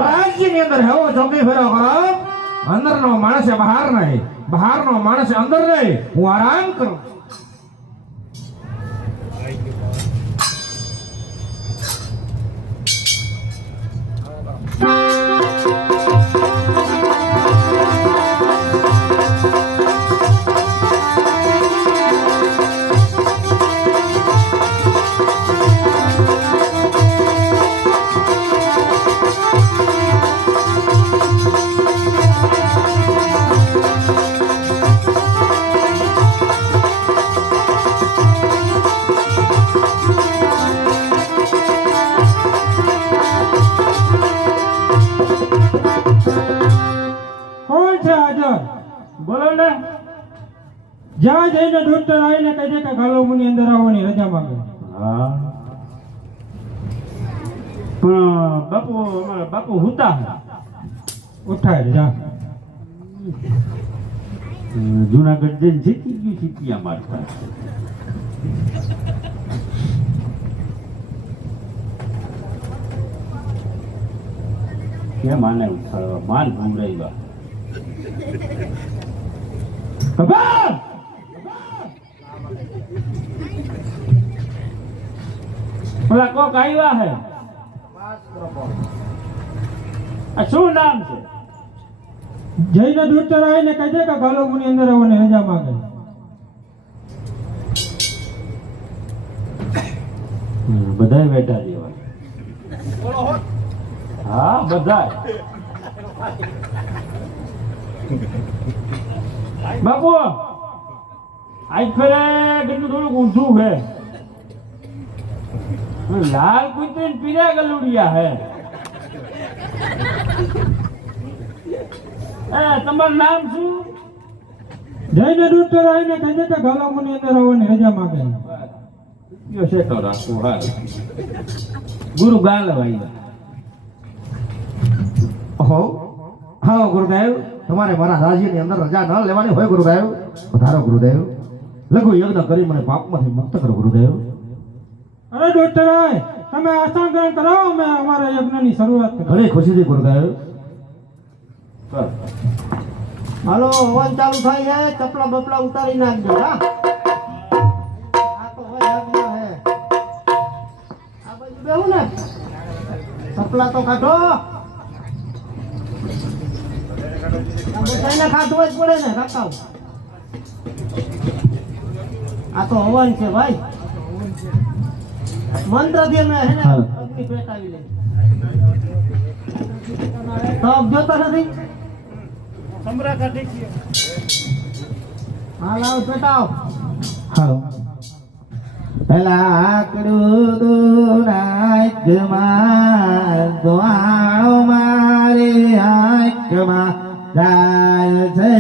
રાજ્યની અંદર હેવો ચોકી ફેરો કરો. અંદરનો માણસ બહાર નહીં, બહારનો માણસ અંદર નહીં. હું આરામ કરું. બોલો ને. જ્યાં જઈને દુષ્ટરાયને કહે છે કે ગાલોમની અંદર આવવાની રજા માંગે. હા, પણ બાપુ હુતા ઉઠાય જા. જુનાગઢ જઈને શીખી ગયું, શીખ્યા મારતા. કેમ આને ઉઠાડવા? માલ ભૂમરાઈવા. ઓલા કોક આવ્યા હે. આ શું નામ છે? જઈને દુષ્ટરાયને કહે છે કે ગાલોમની અંદર આવવાની રજા માંગે. બધાય બેઠા દેવા. હા, બધાય. બાપુ આજ ફેરે કેટલું થોડુંક ઊંધું છે લાલ કુતરી ને પીળા ગલુડિયા હે તમારું નામ શું? જઈને ડોક્ટર આવીને કહે છે કે ગાલામોની અંદર આવવાની રજા માંગે યો સેટો રાખવું હાલ ગુરુ ગાલવાઈ હો હા ગુરુદેવ, તમારે મારા રાજ્યની અંદર રજા ન લેવાની હોય ગુરુદેવ. પધારો ગુરુદેવ, લઘુ યજ્ઞ કરી મને પાપમાંથી મુક્ત કરો ગુરુદેવ. અરે ડોક્ટર આય તમે આસન ગ્રહણ કરાવો, અમે અમારા યજ્ઞની શરૂઆત કરીએ. ઘણી ખુશીથી ગુરુદેવ. હાલો હવન ચાલુ થાય છે, ચપલા બપલા ઉતારી નાખજો. હા આ તો હવે યજ્ઞ હે. આ બાજુ બેહું ને, ચપલા તો કાઢો. આ બધાને કાઢવા જ પડે ને કાકાઓ. આ તો હવન છે ભાઈ, મંત્ર થી અમે હે ને અગ્નિ પેટાવી લે. તો જોતા નથી. હા લાવ પેટાવ. હાલો. પેલા આકડું દુનાયકમાં દ્વાણો મારે આંખમાં જાય છે.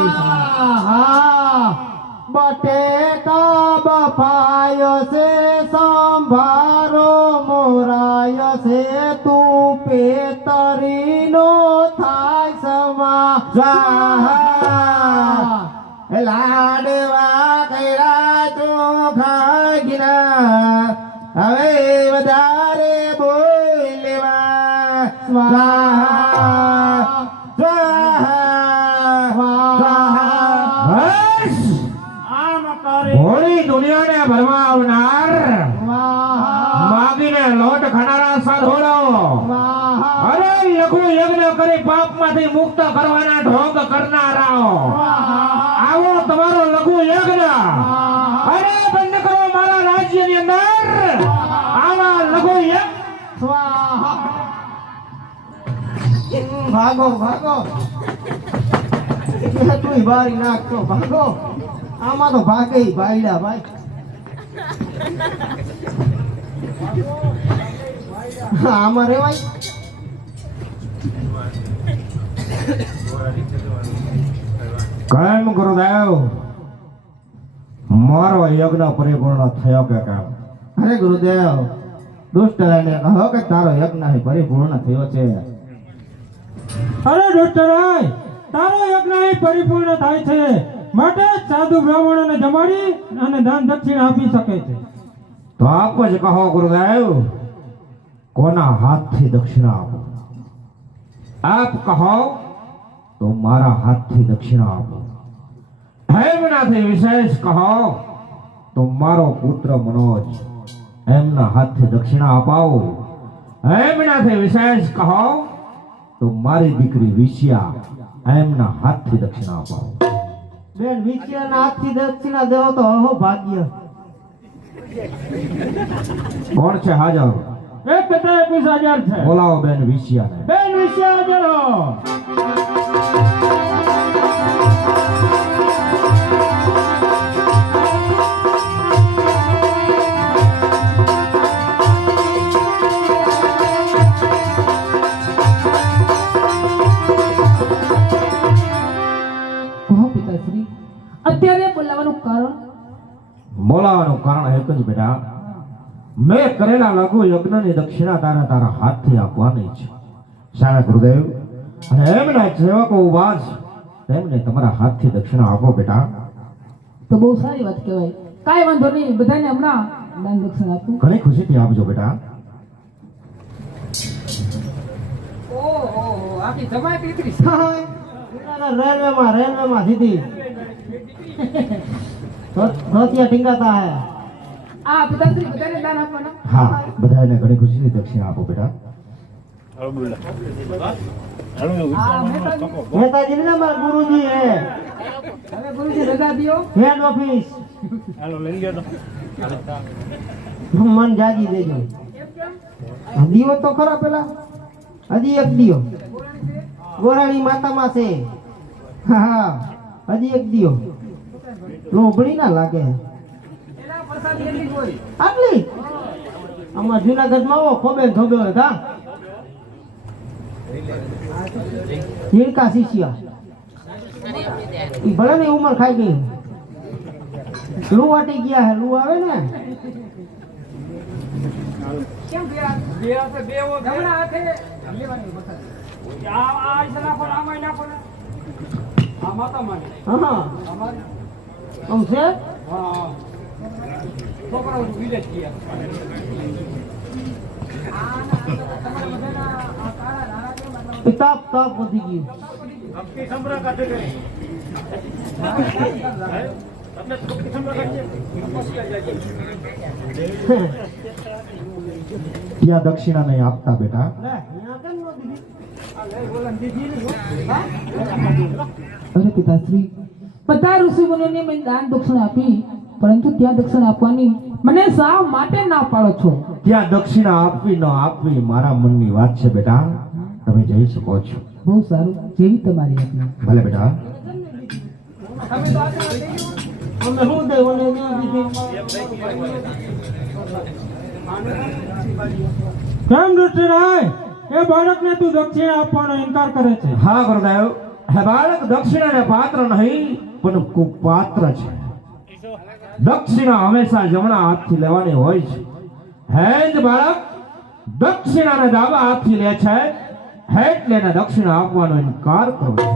આહા, બટેકા બફાયો છે, સંભારો મોરાયો છે, તું પેતરીનો થાય સમા. સ્વાહા. લાડવા કર્યા ચોખા ગીરા, હવે વધારે બોલવા. સ્વાહા સ્વાહા. બસ હોળી દુનિયાને ભરમાવનાર માગીને લોટ ખાનારા સાધોડો, અરે લઘુ યજ્ઞ કરી પાપમાંથી મુક્ત કરવાના ઢોંગ કરનારાઓ, આવો તમારો લઘુ યજ્ઞ. અરે બંધ કરો મારા રાજ્યની અંદર આવા લઘુ યજ્ઞ. ભાગો ભાગો, તું બારી નાખતો ભાગો. આમાં તો ભાગે ભાઈડા ભાઈ. આમાં રેવાય. કેમ ગુરુદેવ, મારો યજ્ઞ પરિપૂર્ણ થયો કે કેમ? અરે ગુરુદેવ, દુષ્ટ રહીને કહો કે તારો યજ્ઞ પરિપૂર્ણ થયો છે. અરે ડોક્ટર આય તારો યજ્ઞ અહીં પરિપૂર્ણ થાય છે, માટે સાધુ બ્રાહ્મણોને જમાડી અને દાન દક્ષિણા આપી શકે છે. તો આપ જ કહો ગુરુદેવ, કોના હાથથી દક્ષિણા આપો? આપ કહો તો મારા હાથથી દક્ષિણા આપો. એમનાથી વિશેષ કહો તો મારો પુત્ર મનોજ, એમના હાથથી દક્ષિણા અપાવો. એમનાથી વિશેષ કહો તો મારી દીકરી વિષ્યા, એમના હાથથી દક્ષિણા અપાવો. બેન વિચારના હાથથી દક્ષિણા દેવો તો અહો ભાગ્ય. કોણ છે હાજર? 1,21,000 છે. બોલાવો બેન વિષ્યાને. બેન વિશે હાજર હો. કહો પિતાશ્રી, અત્યારે બોલાવાનું કારણ? બોલાવાનું કારણ એક જ બેટા, મેં કરેલા લઘુ યજ્ઞની દક્ષિણા તારે તારા હાથથી આપવાની છે. શાળા ગુરુદેવ, અને એમના સેવકો ઉભા છે, તેમને તમારા હાથથી દક્ષિણા આપો બેટા. તો બહુ સારી વાત કહેવાય. કાંઈ વાંધો નહીં, બધાને હમણાં દાન દક્ષિણા આપું. ઘણી ખુશીથી આપજો બેટા. ઓહો, આખી જમાઈ દીકરી. રેલવેમાં સીધી ધોતિયા ટીંગાતા હે. આ પિતાશ્રી બધાને દાન આપવાના. હા, બધાને ઘણી ખુશીથી દક્ષિણા આપો બેટા. મહેતાજી ને મારા ગુરુજી હે. હવે ગુરુજી રજા દ્યો. Head office. મન જાગી દેજો. દીવો તો ખરો પેલા, હજી એક દીવો ગોરાણી માતામાં છે. હા હજી એક દિયો લોભણી ના લાગે આટલી આમાં જુનાગઢમાં આવો ખોબે ખોબે હોય કા હીરકા શિષ્ય ઈ ભલે ની ઉંમર ખાઈ ગઈ લૂ વાટી ગયા હે લૂ આવે ને હા આમ છે તાપ તાપ વધી ગયું ત્યાં દક્ષિણા નહીં આપતા બેટા. અરે પિતાશ્રી, બધા ઋષિમુનિઓને મેં દાન દક્ષિણા આપી, પરંતુ ત્યાં દક્ષિણા આપવાની મને શા માટે ના પાડો છો? ત્યાં દક્ષિણા આપવી ન આપવી મારા મનની વાત છે બેટા. તમે જઈ શકો છો. બહુ સારું, જેવી તમારી આજ્ઞા. ભલે બેટા. અમે શું દેવને કેમ ઋષિરાય, એ બાળકને તું દક્ષિણા આપવાનો ઇનકાર કરે છે? હા ગુરુદેવ, હે બાળક દક્ષિણાને પાત્ર નહીં પણ કુપાત્ર છે. દક્ષિણા હંમેશા જમણા હાથથી લેવાની હોય છે. હે જ બાળક દક્ષિણાને ડાબા હાથથી લે છે, એટલે એને દક્ષિણા આપવાનો ઇનકાર કરો છો.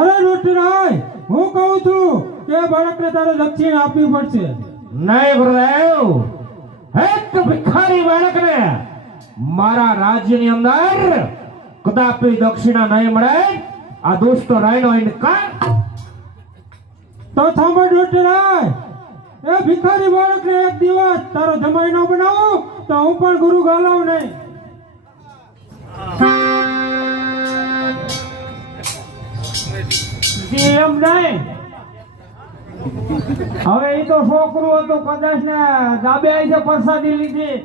અરે ઋષિરાય, હું કહું છું કે એ બાળકને તારે દક્ષિણા આપવી પડશે. નહીં ગુરુદેવ, એક ભિખારી બાળકને મારા રાજ્યની અંદર કદાપી દક્ષિણા નહીં મળે. આ દુષ્ટ રાયનો ઇનકાર. તો સાંભળ ઋષિરાય, એ ભિખારી બાળકને એક દિવસ તારો જમાઈ ન બનાવું તો હું પણ ગુરુ ગાલાવ નહીં. એમ નહીં, હવે એ તો છોકરું હતું, કદાચ ને ડાબે આઈ છે પ્રસાદી લીધી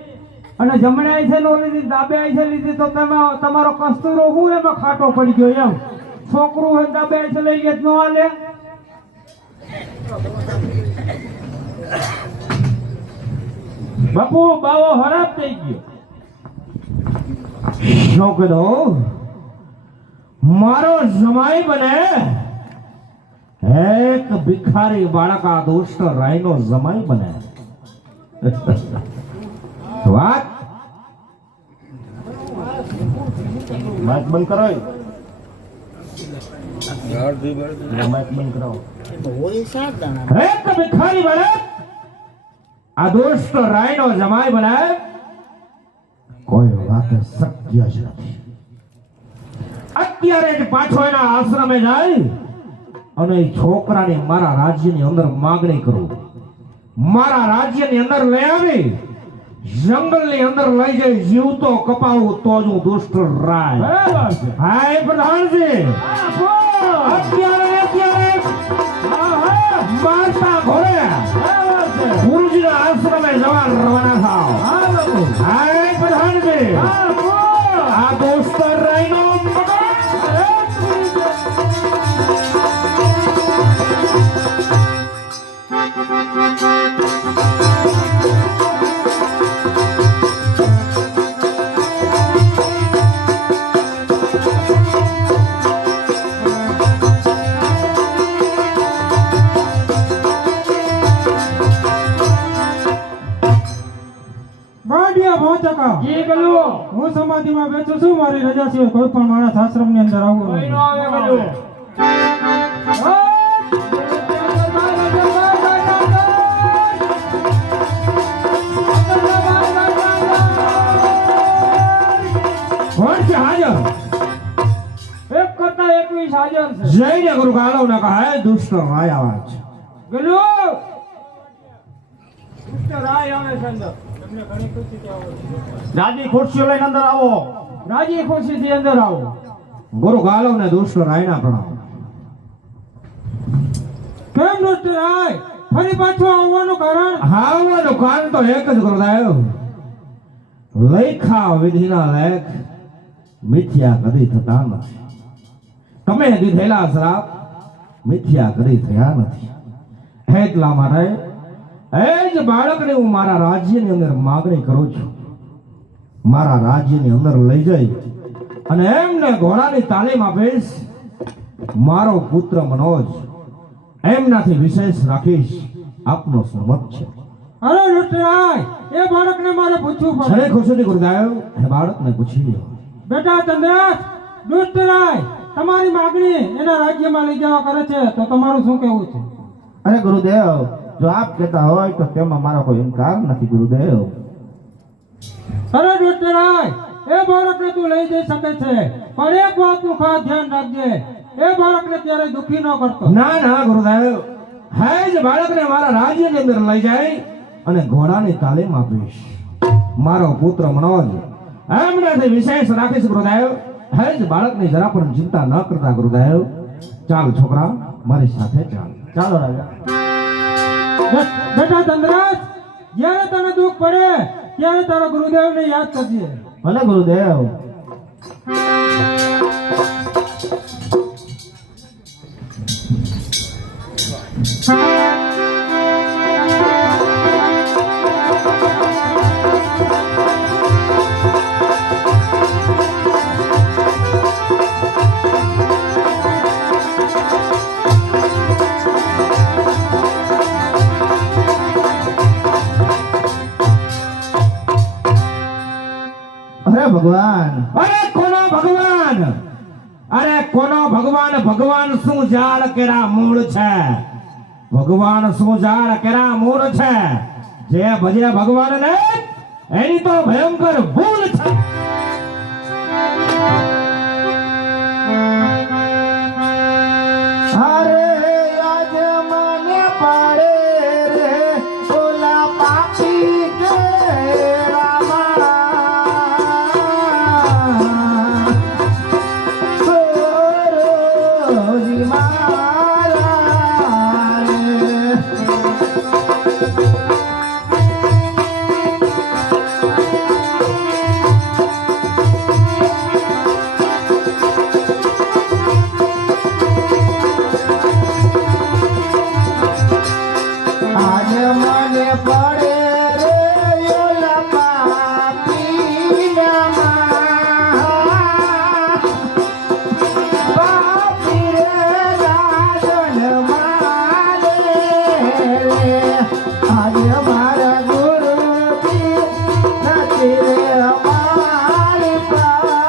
અને જમણે આઈ છે નો લીધી, ડાબે આઈ છે લીધી, તો તમે તમારો કસ્તુરો હું એમાં ખાટો પડી ગયો એમ. છોકરું હોય ડાબે આઈ છે લઈ ગયા ન હાલે. બાપુ બાવો ખરાબ થઈ ગયો. શું કીધું? મારો જમાઈ બને? એક ભિખારી બાળક આ દુષ્ટ રાયનો જમાઈ બને? વાત માઇક બંધ કરો. માઇક બંધ કરાવો. એક ભિખારી બાળક આ દુષ્ટ રાયનો જમાઈ બને? કોઈ વાત શક્ય જ નથી. અત્યારે જ પાછો એના આશ્રમે જાય અને એ છોકરાને મારા રાજ્યની અંદર માગણી કરું. મારા રાજ્યની અંદર લઈ આવી જંગલની અંદર લઈ જઈ જીવતો કપાવું તો જ હું દુષ્ટ રાય. હાય પ્રધાનજી, અત્યારે મારતા ઘોડે ગુરુજીના આશ્રમે જવા રવાના થાવ. હાય પ્રધાનજી, આ દુષ્ટ રાયનો જી ગલું, હું સમાધિમાં બેઠો છું. મારી રજા સિવાય કોઈ પણ માણસ આશ્રમની અંદર આવવું કોઈ નહીં. નો આવે ગલું. કોણ છે હાજર? એક કરતા 21 હાજર છે. જઈને ગુરુ ગાલવ ના કહે દુષ્ટ રાય આવે છે. ગલું, દુષ્ટ રાય આવે છે અંદર. રાજી ખુરશીઓ લઈને અંદર આવો. રાજી ખુશીથી અંદર આવો. ગુરુ ગાલવ ને દુષ્ટ રાય ના પ્રણામ. કેમ ઋષિરાય, ફરી પાછું આવવાનું કારણ? આવવાનું કારણ તો એક જ ગુરુદેવ. લેખા વિધિના લેખ મિથ્યા કદી થતા નથી. તમે દીધેલા શ્રાપ મિથ્યા કરી થયા નથી. એટલા માટે એ જ બાળકને હું મારા રાજ્યની અંદર માગણી કરું છું. મારા રાજ્યની અંદર લઈ જઈ અને એમને ઘોડાની તાલીમ આપીશ. મારો પુત્ર મનોજ એમનાથી વિશેષ રાખીશ. આપનો સંમત છે? અરે લુટરાય, એ બાળકને મારે પૂછવું પડે. ઘરે ખુશીથી ગુરુદેવ એ બાળકને પૂછી લો. બેટા ચંદ્રાસ, લુટરાય તમારી માગણી એના રાજ્યમાં લઈ જવા કરે છે, તો તમારું શું કહેવું છે? અરે ગુરુદેવ, જો આપ કહેતા હોય તો તેમાં મારો કોઈ ઇનકાર નથી ગુરુદેવ. અરે લુટરાય, એ બાળકને તું લઈ જઈ શકે છે, પણ એક વાતનું ખાસ ધ્યાન રાખજે, એ બાળકને ક્યારે દુખી ન કરતો. ના ના ગુરુદેવ, હે જ બાળકને મારા રાજ્યની અંદર લઈ જાય અને ઘોડાની તાલીમ આપીશ. મારો પુત્ર મનોજ એમનાથી વિશેષ રાખીશ ગુરુદેવ. હે જ બાળકની જરા પણ ચિંતા ન કરતા ગુરુદેવ. ચાલ છોકરા, મારી સાથે ચાલ. ચાલો રાજા. બેટા ચંદ્રાસ, જ્યારે તને દુઃખ પડે ત્યારે તારા ગુરુદેવને યાદ કરજે. ભલે ગુરુદેવ. અરે ભગવાન, અરે કોનો ભગવાન? અરે કોનો ભગવાન? ભગવાન શું ઝાડ કેરા મૂળ છે? ભગવાન શું ઝાડ કેરા મૂળ છે? જે ભજે ભગવાનને એની તો ભયંકર ભૂલ છે. અરે આજ મને પડે રે ઓલા પાપી કેળામાં. રોજી મારા રે. આજ મને પડે રે ઓલા પાપીનામાં. પાપી રે રાજન મારે રે. આજ મારા ગુરુજી નથી રે અમારી પાસે.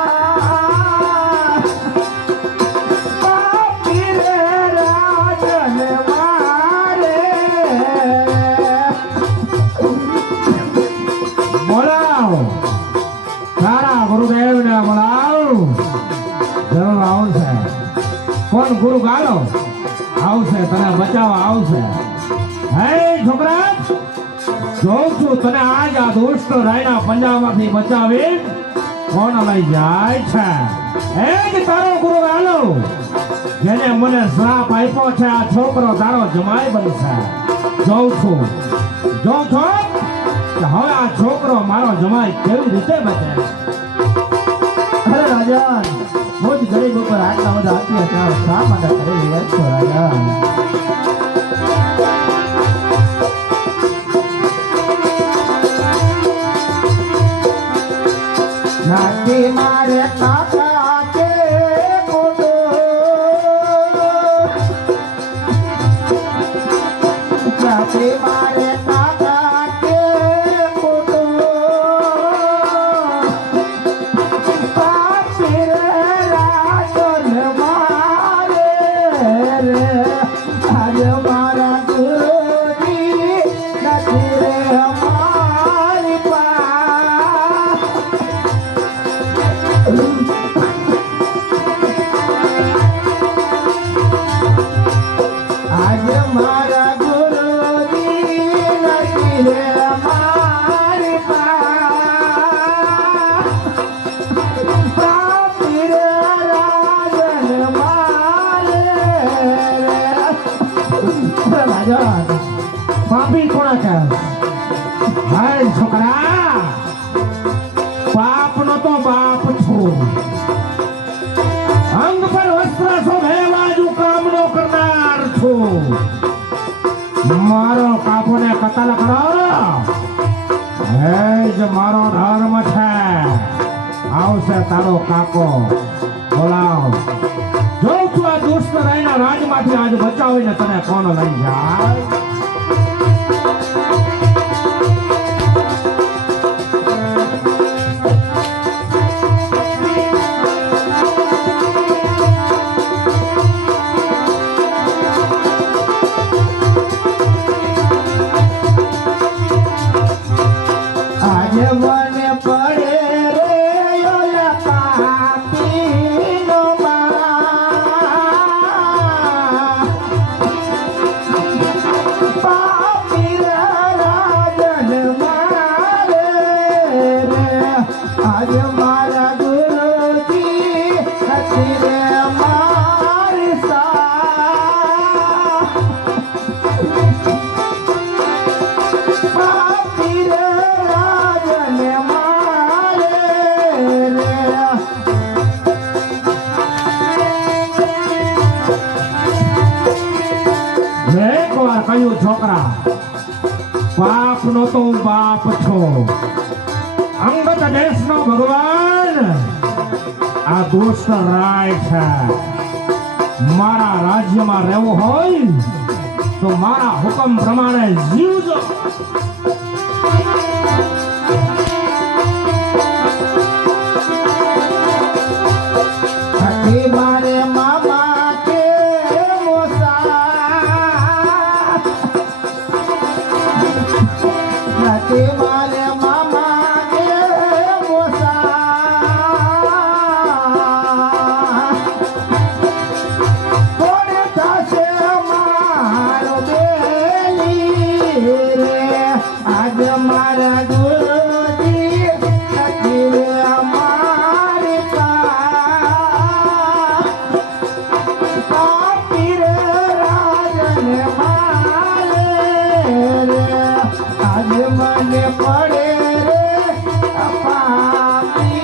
પાપી રે રાજન મારે. બોલાવ, તારા ગુરુદેવને બોલાવ. જરૂર આવશે. કોણ ગુરુ ગાલો આવશે, તને બચાવવા આવશે. હે છોકરા, જોઉં છું તને આજ આ દુષ્ટ રાયના પંજામાંથી બચાવી કોણ લઈ જાય છે. એ જ તારો ગુરુ ગાલો, જેને મને શ્રાપ આપ્યો છે. આ છોકરો તારો જમાઈ બનશે. જોઉં છું કે હવે આ છોકરો મારો જમાઈ કેવી રીતે બચે. અરે રાજન, રોજ ગરીબ ઉપર આટલા બધા અત્યાચાર શા માટે કરી રહ્યા છો રાજન? નાથી મારે કાકા કે ખોટો. નાથી મારે કાકા કે ખોટો. પાપી રે રાજન મારે રે. આજ મારા ગુરુજી નથી રે અમારી પાસે. આજ મારા ગુરુજી નથી રે અમારી પાસે. પાપી રે રાજન મારે રે. રાજન, પાપી કોણ કહે? હાય છોકરા, પાપનો તો બાપ છું અંગ પર વસ્ત્ર શોભે એવા જ હું કામનો કરનાર છું. મારો કાપોને કતલ કરો એ જ મારો ધર્મ છે. આવશે તારો કાકો, બોલાવ. જોઉં છું આ દુષ્ટ રાયના રાજમાંથી આજ બચાવીને તને કોણ લઈ જાય. આજે મને પડે રે ઓલા પાપીનો પાપી રાજન મારે રે. આજે મારા ગુરુજી હતી રે મારી પાપી રે રાજન મારે રે. મેં એક વાર કહ્યું છોકરા, બાપ નો તો હું બાપ છો. અંગત દેશનો ભગવાન આ દુષ્ટ રાય છે. મારા રાજ્યમાં રહેવું હોય તો મારા હુકમ પ્રમાણે જીવજો. હતી મારે મામા કે મોસા, હતી મારે મામા કે મોસા. કોણ થશે મારો બેલી રે. આજે મારા ગુરુજી નથી રે અમારી પાપી રે રાજન મારે રે. આજે મને પડે રે પાપી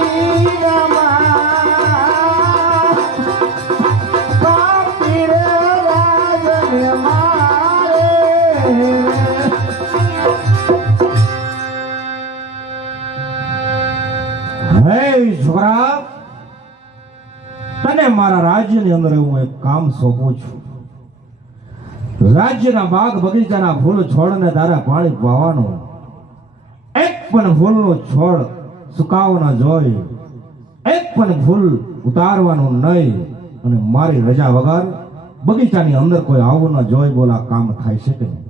પાપી રે રાજન મારે રે. હે છોકરા, તને મારા રાજ્યની અંદર હું એક કામ સોંપું છું. રાજ્યના બાગ બગીચાના ફૂલ છોડને તારે પાણી પાવાનું. એક પણ ફૂલનો છોડ સુકાવો ન જોઈ, એક પણ ફૂલ ઉતારવાનું નહીં, અને મારી રજા વગર બગીચાની અંદર કોઈ આવું ન જોઈ. બોલા કામ થાય છે કે નહીં?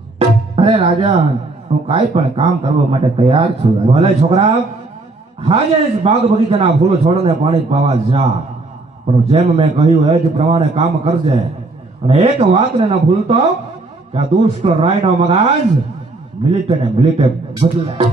અરે રાજન, હું કાંઈ પણ કામ કરવા માટે તૈયાર છું. ભલે છોકરા, હાજે જ બાગ બગીચાના ફૂલ છોડને પાણી પાવા જા, પણ જેમ મેં કહ્યું એ જ પ્રમાણે કામ કરજે. અને એક વાતને ન ભૂલતો કે આ દુષ્ટ રાયનો મગજ મિલિટે ને મિલિટે બદલાય.